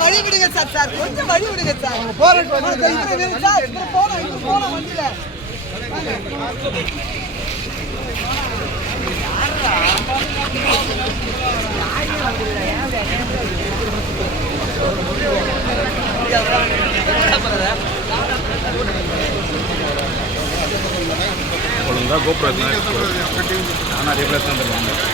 வழிவிடுங்க sir sir கொஞ்சம் வழிவிடுங்க சார் போறோம் போனோம் வண்டியில வழி விடுங்க, வழி விடுங்க சார், சார்.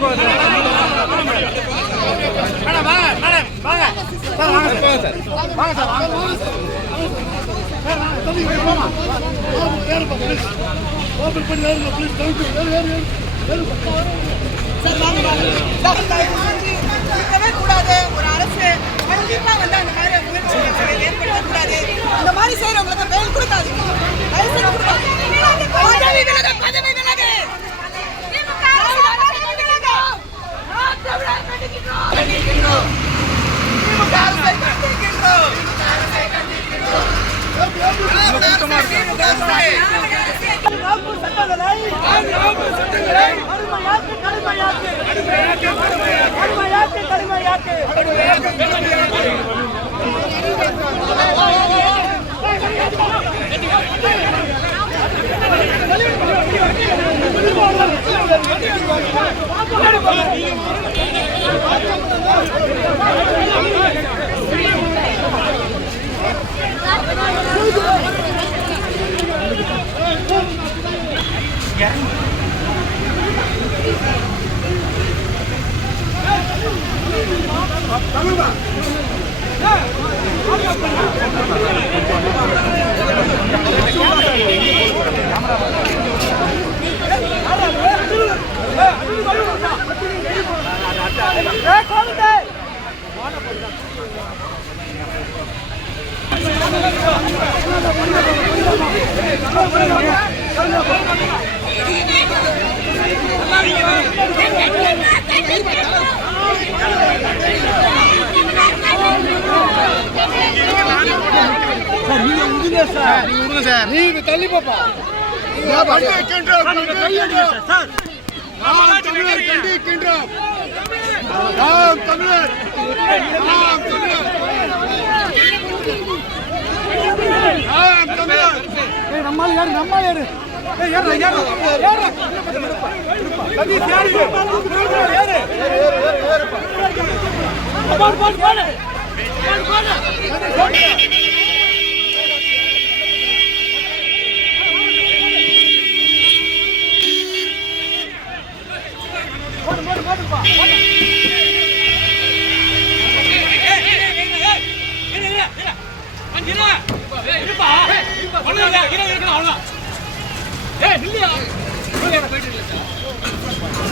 கொஞ்சம் வழி விடுங்க சார். மேடம் வாங்க மேடம் வாங்க போலாம் வண்டியில. ஒழுங்காக கோபுரம் ஆனால் ரீப்ளேஸ் பண்ணுறாங்க சார் போங்க சார் அப்படியே சார் வாங்க, சார், தயவு செஞ்சு கூடாது. ஒரு அரசு கண்டிப்பா வந்து அந்த மாதிரி முயற்சிகளை ஏற்படுத்தக்கூடாது. இந்த மாதிரி பதவி பதவி திமுக அரசு பதவி விலகு. நாம் தமிழர் கண்டிக்கின்றோம். கண்டிக்கின்றோம். திமுக அரசை கண்டிக்கின்றோம். கடுமையாக்கு சட்டங்களை கடுமையாக்கு கடுமையாக்கு கடுமையாக்கு கடுமையாக்கு தமிழர் கண்டிக்கின்றோம் நாம் தமிழர் நாம் தமிழர் நாம் தமிழர் நம்மால் யாரு நம்மால் யாரு ஏறு. ஒண்ணுங்க இருக்கணும் அவ்வளவுதான். ஏ இல்லையா போயிட்டு இல்லை சார்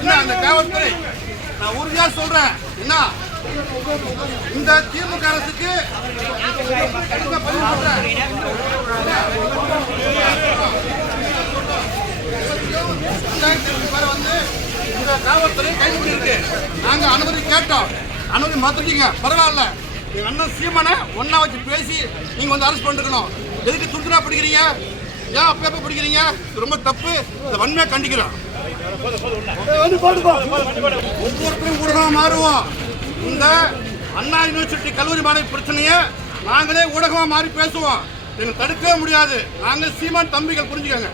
என்ன அந்த காவல்துறை நான் உறுதியா சொல்றேன். என்ன? இந்த திமுக அரசுக்கு இந்த பதிவு வந்து இந்த காவல்துறை கைது இருக்கு நாங்க அனுமதி கேட்டோம். அனுமதி மாத்திருக்கீங்க பரவாயில்ல. எங்க அண்ணன் சீமனை ஒண்ணா வச்சு பேசி நீங்க வந்து அரெஸ்ட் பண்ணிருக்கணும். எதுக்கு துண்டுனா பிடிக்கிறீங்க? ஏன் அப்ப பிடிக்கிறீங்க? ரொம்ப தப்பு. இந்த வன்மையா கண்டிக்கிறோம். ஒவ்வொருத்தரும் ஊடகமாக மாறுவோம். இந்த அண்ணா யூனிவர்சிட்டி கல்லூரி மாணவி பிரச்சனையை நாங்களே ஊடகமாக மாறி பேசுவோம். எங்களை தடுக்கவே முடியாது. நாங்கள் சீமான் தம்பிகள் புரிஞ்சுக்கோங்க.